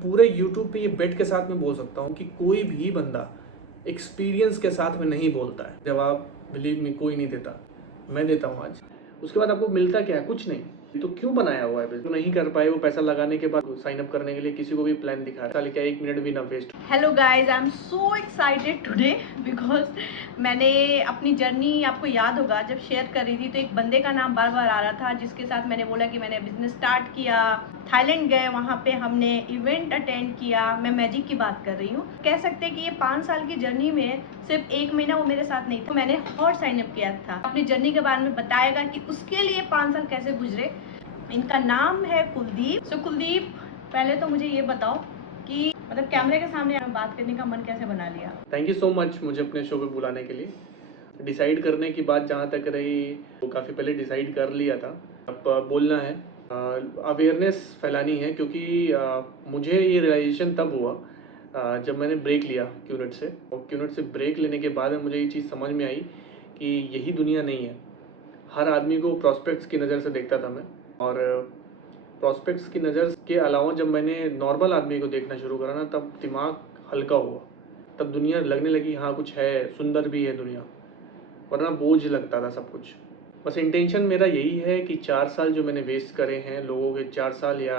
पूरे यूट्यूब पे ये बेट के साथ मैं बोल सकता हूँ कि कोई भी बंदा एक्सपीरियंस के साथ में नहीं बोलता है। जवाब बिलीव में कोई नहीं देता, मैं देता हूँ आज। उसके बाद आपको मिलता क्या है? कुछ नहीं। तो क्यों बनाया हुआ है? तो नहीं कर पाए वो पैसा लगाने के बाद साइन अप करने के लिए किसी को भी प्लान दिखा रहा है, क्या 1 मिनट भी ना waste. Hello guys, I am so excited today because मैंने अपनी जर्नी, आपको याद होगा जब शेयर कर रही थी तो एक बंदे का नाम बार बार आ रहा था जिसके साथ मैंने बोला कि मैंने बिजनेस स्टार्ट किया, थाईलैंड गए, वहाँ पे हमने इवेंट अटेंड किया। मैं मैजिक की बात कर रही हूँ। कह सकते हैं कि ये 5 साल की जर्नी में सिर्फ 1 महीना वो मेरे साथ नहीं था। मैंने हॉट साइन अप किया था। अपनी जर्नी के बारे में बताएगा कि उसके लिए 5 साल कैसे गुजरे। इनका नाम है कुलदीप। सो कुलदीप, पहले तो मुझे ये बताओ कि मतलब कैमरे के सामने बात करने का मन कैसे बना लिया? थैंक यू सो मच मुझे अपने शो पे बुलाने के लिए। डिसाइड करने की बात जहाँ तक रही, वो काफ़ी पहले डिसाइड कर लिया था। अब बोलना है, अवेयरनेस फैलानी है, क्योंकि मुझे ये रियलाइजेशन तब हुआ जब मैंने ब्रेक लिया क्यूनेट से। और क्यूनेट से ब्रेक लेने के बाद मुझे ये चीज़ समझ में आई कि यही दुनिया नहीं है। हर आदमी को प्रॉस्पेक्ट्स की नज़र से देखता था मैं, और प्रॉस्पेक्ट्स की नज़र के अलावा जब मैंने नॉर्मल आदमी को देखना शुरू करा ना, तब दिमाग हल्का हुआ। तब दुनिया लगने लगी हाँ कुछ है, सुंदर भी है दुनिया, वरना बोझ लगता था सब कुछ। बस इंटेंशन मेरा यही है कि 4 साल जो मैंने वेस्ट करे हैं, लोगों के 4 साल या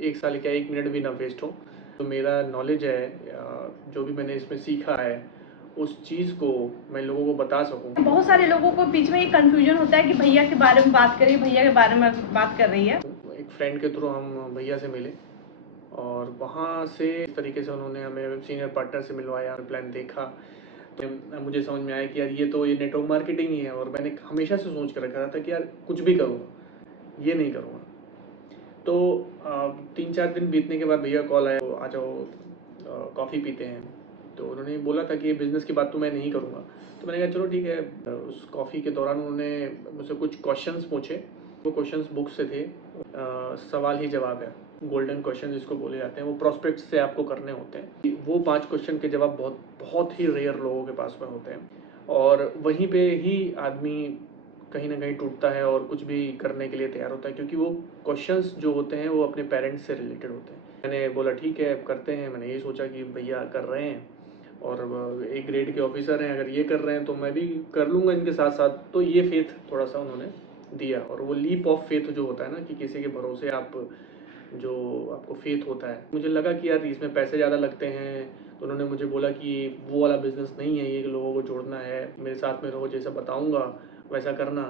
1 साल क्या 1 मिनट भी ना वेस्ट हो। तो मेरा नॉलेज है या जो भी मैंने इसमें सीखा है, उस चीज़ को मैं लोगों को बता सकूं। बहुत सारे लोगों को बीच में ये कंफ्यूजन होता है कि भैया के बारे में बात करिए, भैया के बारे में बात कर रही है। एक फ्रेंड के थ्रू हम भैया से मिले, और वहाँ से इस तरीके से उन्होंने हमें सीनियर पार्टनर से मिलवाया, प्लान देखा, तो मुझे समझ में आया कि यार ये नेटवर्क मार्केटिंग ही है। और मैंने हमेशा से सोच कर रखा था कि यार कुछ भी करूँगा, ये नहीं करूँगा। तो 3-4 दिन बीतने के बाद भैया कॉल आया, आ जाओ कॉफ़ी पीते हैं। तो उन्होंने बोला था कि ये बिज़नेस की बात तो मैं नहीं करूँगा। तो मैंने कहा चलो ठीक है। उस कॉफ़ी के दौरान उन्होंने मुझसे कुछ क्वेश्चंस पूछे। वो क्वेश्चंस बुक से थे, सवाल ही जवाब है, गोल्डन क्वेश्चन जिसको बोले जाते हैं। वो प्रोस्पेक्ट से आपको करने होते हैं। वो 5 क्वेश्चन के जवाब बहुत बहुत ही रेयर लोगों के पास में होते हैं, और वहीं पे ही आदमी कहीं ना कहीं टूटता है और कुछ भी करने के लिए तैयार होता है, क्योंकि वो क्वेश्चंस जो होते हैं वो अपने पेरेंट्स से रिलेटेड होते हैं। मैंने बोला ठीक है अब करते हैं। मैंने ये सोचा कि भैया कर रहे हैं और एक ग्रेड के ऑफिसर हैं, अगर ये कर रहे हैं तो मैं भी कर लूँगा इनके साथ साथ। तो ये फेथ थोड़ा सा उन्होंने दिया, और वो लीप ऑफ फेथ जो होता है ना, कि किसी के भरोसे आप जो आपको फेथ होता है, मुझे लगा कि यार इसमें पैसे ज़्यादा लगते हैं। तो उन्होंने मुझे बोला कि वो वाला बिज़नेस नहीं है, ये लोगों को जोड़ना है, मेरे साथ में रहो, जैसा बताऊँगा वैसा करना।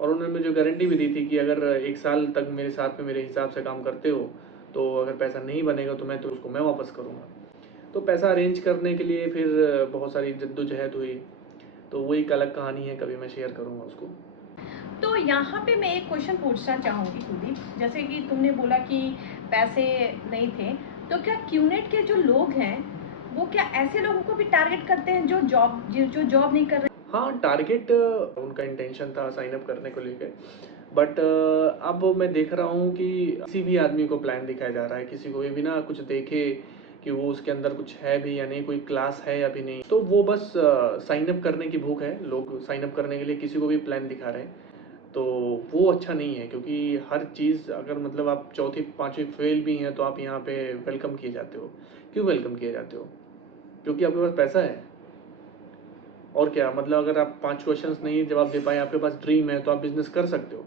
और उन्होंने मुझे गारंटी भी दी थी कि अगर 1 साल तक मेरे साथ में मेरे हिसाब से काम करते हो, तो अगर पैसा नहीं बनेगा तो उसको मैं वापस करूँगा। तो पैसा अरेंज करने के लिए फिर बहुत सारी जद्दोजहद हुई। तो वो एक अलग कहानी है, कभी मैं शेयर करूँगा उसको। तो यहाँ पे मैं एक क्वेश्चन पूछना चाहूँगी कुलदीप, जैसे कि तुमने बोला कि पैसे नहीं थे, तो क्या क्यूनेट के जो लोग हैं वो क्या ऐसे लोगों को भी टारगेट करते हैं जो जॉब नहीं कर रहे? हाँ, टारगेट उनका इंटेंशन था साइन अप करने को लेकर। बट अब मैं देख रहा हूँ कि किसी भी आदमी को प्लान दिखाया जा रहा है, किसी को भी बिना कुछ देखे कि वो उसके अंदर कुछ है भी या नहीं, कोई क्लास है या भी नहीं। तो वो बस साइन अप करने की भूख है। लोग साइन अप करने के लिए किसी को भी प्लान दिखा रहे हैं, तो वो अच्छा नहीं है। क्योंकि हर चीज़ अगर मतलब आप चौथी पाँचवीं फेल भी हैं तो आप यहाँ पे वेलकम किए जाते हो। क्यों वेलकम किए जाते हो? क्योंकि आपके पास पैसा है। और क्या मतलब, अगर आप 5 क्वेश्चंस नहीं जवाब दे पाए, आपके पास ड्रीम है, तो आप बिजनेस कर सकते हो।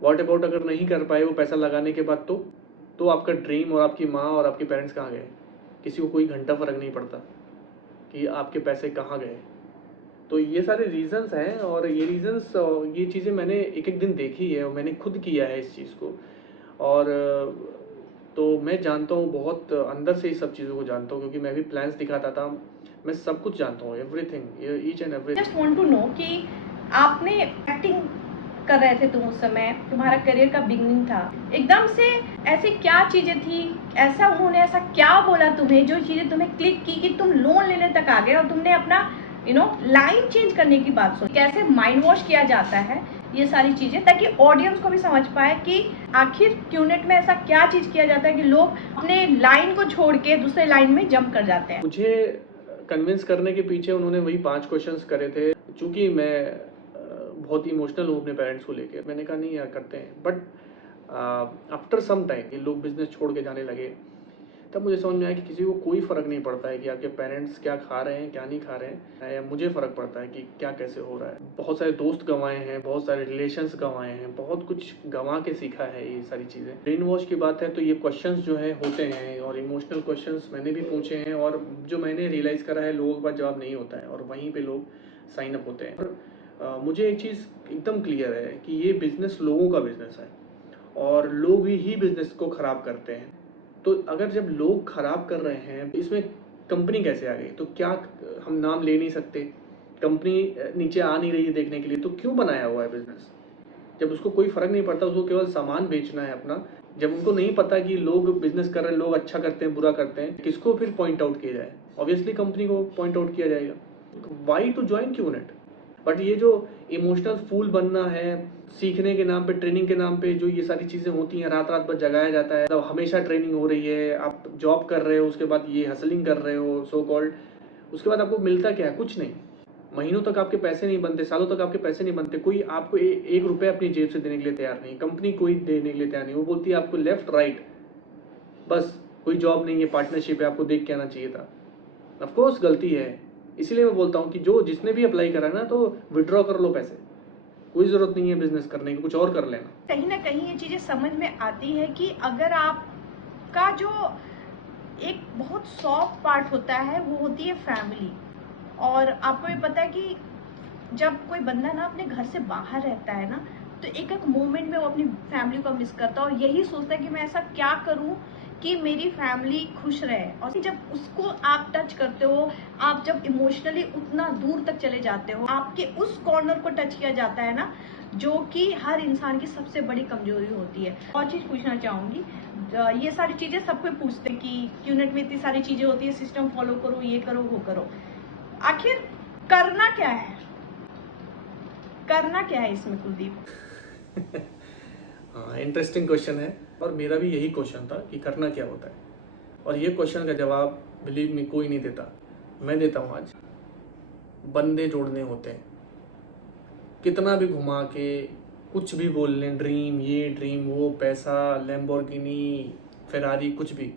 व्हाट अबाउट अगर नहीं कर पाए वो पैसा लगाने के बाद, तो आपका ड्रीम और आपकी माँ और आपके पेरेंट्स कहाँ गए? किसी को कोई घंटा फर्क नहीं पड़ता कि आपके पैसे कहाँ गए। तो ये सारे रीजंस हैं, और ये रीजंस, ये चीज़ें मैंने एक एक दिन देखी है और मैंने खुद किया है इस चीज़ को। और तो मैं जानता हूँ, बहुत अंदर से ही सब चीज़ों को जानता हूँ, क्योंकि मैं भी प्लान्स दिखाता था। मैं सब कुछ जानता हूँ, everything, each and everything. Just want to know कि आपने एक्टिंग कर रहे थे तुम उस समय, तुम्हारा करियर का बिगनिंग था, एकदम से ऐसी क्या चीजें थी, ऐसा उन्होंने ऐसा क्या बोला तुम्हें जो चीजें तुम्हें क्लिक की कि तुम लोन लेने तक आ गए और तुमने अपना लाइन चेंज करने की बात सोची? कैसे माइंड वॉश किया जाता है ये सारी चीजें, ताकि ऑडियंस को भी समझ पाए कि आखिर क्यूनेट में ऐसा क्या चीज किया जाता है कि लोग अपने लाइन को छोड़ के दूसरे लाइन में जंप कर जाते हैं। मुझे कन्विंस करने के पीछे उन्होंने वही 5 क्वेश्चंस करे थे। चूंकि मैं बहुत इमोशनल हूँ अपने पेरेंट्स को लेकर, मैंने कहा नहीं यार करते हैं। बट आफ्टर सम टाइम ये लोग बिजनेस छोड़ के जाने लगे। तब मुझे समझ में आया कि किसी को कोई फ़र्क नहीं पड़ता है कि आपके पेरेंट्स क्या खा रहे हैं क्या नहीं खा रहे हैं, या मुझे फ़र्क पड़ता है कि क्या कैसे हो रहा है। बहुत सारे दोस्त गंवाए हैं, बहुत सारे रिलेशंस गंवाए हैं, बहुत कुछ गंवा के सीखा है ये सारी चीज़ें। ब्रेन वॉश की बात है तो ये क्वेश्चंस जो है होते हैं, और इमोशनल क्वेश्चंस मैंने भी पूछे हैं, और जो मैंने रियलाइज़ करा है लोगों के पास जवाब नहीं होता है, और वहीं पर लोग साइन अप होते हैं। और मुझे एक चीज़ एकदम क्लियर है कि ये बिज़नेस लोगों का बिज़नेस है, और लोग ही बिज़नेस को ख़राब करते हैं। तो अगर जब लोग ख़राब कर रहे हैं, इसमें कंपनी कैसे आ गई? तो क्या हम नाम ले नहीं सकते? कंपनी नीचे आ नहीं रही है देखने के लिए, तो क्यों बनाया हुआ है बिज़नेस? जब उसको कोई फ़र्क नहीं पड़ता, उसको केवल सामान बेचना है अपना, जब उनको नहीं पता कि लोग बिज़नेस कर रहे हैं, लोग अच्छा करते हैं, बुरा करते हैं, किसको फिर पॉइंट आउट किया जाए? ऑब्वियसली कंपनी को पॉइंट आउट किया जाएगा। Why to join QNet? But ये जो इमोशनल फूल बनना है, सीखने के नाम पे, ट्रेनिंग के नाम पे जो ये सारी चीज़ें होती हैं, रात रात भर जगाया जाता है, मतलब हमेशा ट्रेनिंग हो रही है, आप जॉब कर रहे हो, उसके बाद ये हसलिंग कर रहे हो सो कॉल्ड, उसके बाद आपको मिलता क्या है? कुछ नहीं। महीनों तक आपके पैसे नहीं बनते, सालों तक आपके पैसे नहीं बनते, कोई आपको एक रुपये अपनी जेब से देने के लिए तैयार नहीं, कंपनी कोई देने के लिए तैयार नहीं। वो बोलती है आपको लेफ्ट राइट, बस कोई जॉब नहीं है, पार्टनरशिप है, आपको देख के आना चाहिए था। ऑफकोर्स गलती है, इसीलिए मैं बोलता हूँ कि जिसने भी अप्लाई करा ना, तो विड्रॉ कर लो पैसे, कोई ज़रूरत नहीं है बिजनेस करने की, कुछ और कर लेना। कहीं ना कहीं ये चीज़ें समझ में आती है कि अगर आपका जो एक बहुत सॉफ्ट पार्ट होता है वो होती है फैमिली। और आपको भी पता है कि जब कोई बंदा ना अपने घर से बाहर रहता है ना, तो एक एक मोमेंट में वो अपनी फैमिली को मिस करता है, और यही सोचता है कि मैं ऐसा क्या करूं कि मेरी फैमिली खुश रहे। और जब उसको आप टच करते हो, आप जब इमोशनली उतना दूर तक चले जाते हो, आपके उस कॉर्नर को टच किया जाता है ना, जो कि हर इंसान की सबसे बड़ी कमजोरी होती है। और चीज़ पूछना चाहूँगी, ये सारी चीज़ें सब कोई पूछते हैं कि QNet में इतनी सारी चीज़ें होती है, सिस्टम फॉलो करो, ये करो, वो करो, आखिर करना क्या है? करना क्या है इसमें कुलदीप? हाँ, इंटरेस्टिंग क्वेश्चन है, और मेरा भी यही क्वेश्चन था कि करना क्या होता है, और ये क्वेश्चन का जवाब बिलीव मी कोई नहीं देता, मैं देता हूँ आज। बंदे जोड़ने होते हैं, कितना भी घुमा के कुछ भी बोल लें, ड्रीम ये ड्रीम वो, पैसा, लैम्बोर्गिनी, फेरारी, कुछ भी,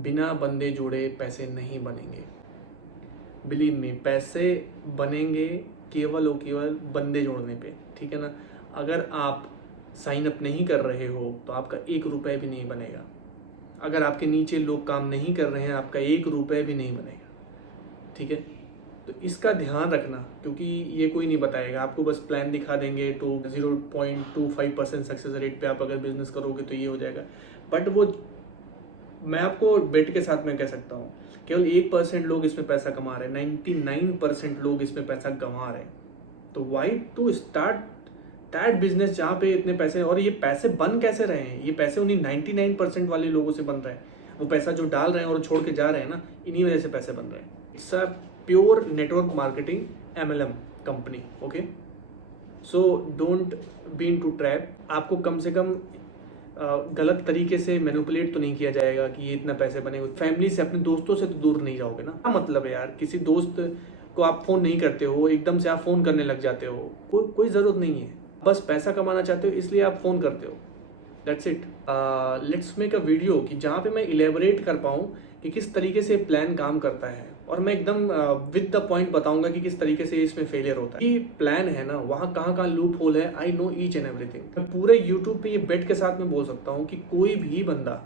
बिना बंदे जोड़े पैसे नहीं बनेंगे। बिलीव मी, पैसे बनेंगे केवल और केवल बंदे जोड़ने पे, ठीक है ना। अगर आप साइन अप नहीं कर रहे हो तो आपका 1 रुपये भी नहीं बनेगा। अगर आपके नीचे लोग काम नहीं कर रहे हैं, आपका 1 रुपये भी नहीं बनेगा, ठीक है। तो इसका ध्यान रखना, क्योंकि ये कोई नहीं बताएगा आपको, बस प्लान दिखा देंगे तो 0.25% सक्सेस रेट पे आप अगर बिजनेस करोगे तो ये हो जाएगा। बट वो मैं आपको बेट के साथ में कह सकता हूँ, केवल 1% लोग इसमें पैसा कमा रहे हैं, 99% लोग इसमें पैसा गंवा रहे हैं। तो why to start that business जहाँ पे इतने पैसे, और ये पैसे बन कैसे रहे हैं? ये पैसे उन्हीं 99% वाले लोगों से बन रहे हैं। वो पैसा जो डाल रहे हैं और छोड़ के जा रहे हैं ना, इन्हीं वजह से पैसे बन रहे हैं। It's a pure network marketing MLM company, okay. So don't be into trap. आपको कम से कम गलत तरीके से मैनिपुलेट तो नहीं किया जाएगा कि ये इतना पैसे बने। फैमिली से, अपने दोस्तों से तो दूर नहीं जाओगे ना। क्या मतलब है यार, किसी दोस्त को आप फ़ोन नहीं करते हो, एकदम से आप फ़ोन करने लग जाते हो, कोई ज़रूरत नहीं है। बस पैसा कमाना चाहते हो इसलिए आप फ़ोन करते हो, that's it. Let's make a video कि जहाँ पे मैं इलेबोरेट कर पाऊँ कि किस तरीके से प्लान काम करता है, और मैं एकदम विद द पॉइंट बताऊंगा कि किस तरीके से इसमें फेलियर होता है। ये प्लान है ना, वहाँ कहाँ कहाँ लूप होल है, I know each and everything. मैं पूरे यूट्यूब पे ये बेट के साथ में बोल सकता हूँ कि कोई भी बंदा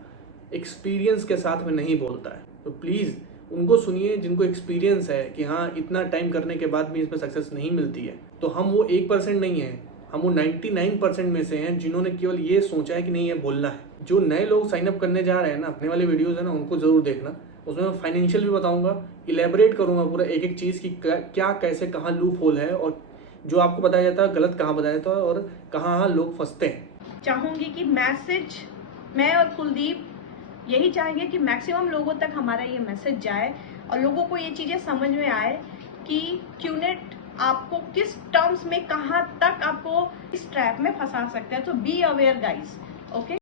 एक्सपीरियंस के साथ में नहीं बोलता है। तो प्लीज़ उनको सुनिए जिनको एक्सपीरियंस है कि हाँ, इतना टाइम करने के बाद भी इसमें सक्सेस नहीं मिलती है। तो हम वो 1% नहीं है, हम वो 99% में से हैं जिन्होंने केवल ये सोचा है कि नहीं, ये बोलना है। जो नए लोग साइन अप करने जा रहे हैं ना, अपने वाले वीडियोज़ है ना, उनको ज़रूर देखना। उसमें मैं फाइनेंशियल भी बताऊंगा, इलेबोरेट करूंगा पूरा एक एक चीज़ की क्या कैसे कहाँ लूप होल है, और जो आपको बताया जाता है गलत कहाँ बताया जाता है, और कहाँ लोग फंसते हैं। चाहूँगी कि मैसेज, मैं और कुलदीप यही चाहेंगे कि मैक्सिमम लोगों तक हमारा ये मैसेज जाए, और लोगों को ये चीज़ें समझ में आए कि QNet आपको किस टर्म्स में कहाँ तक आपको इस ट्रैप में फंसा सकते हैं। तो बी अवेयर गाइस, ओके।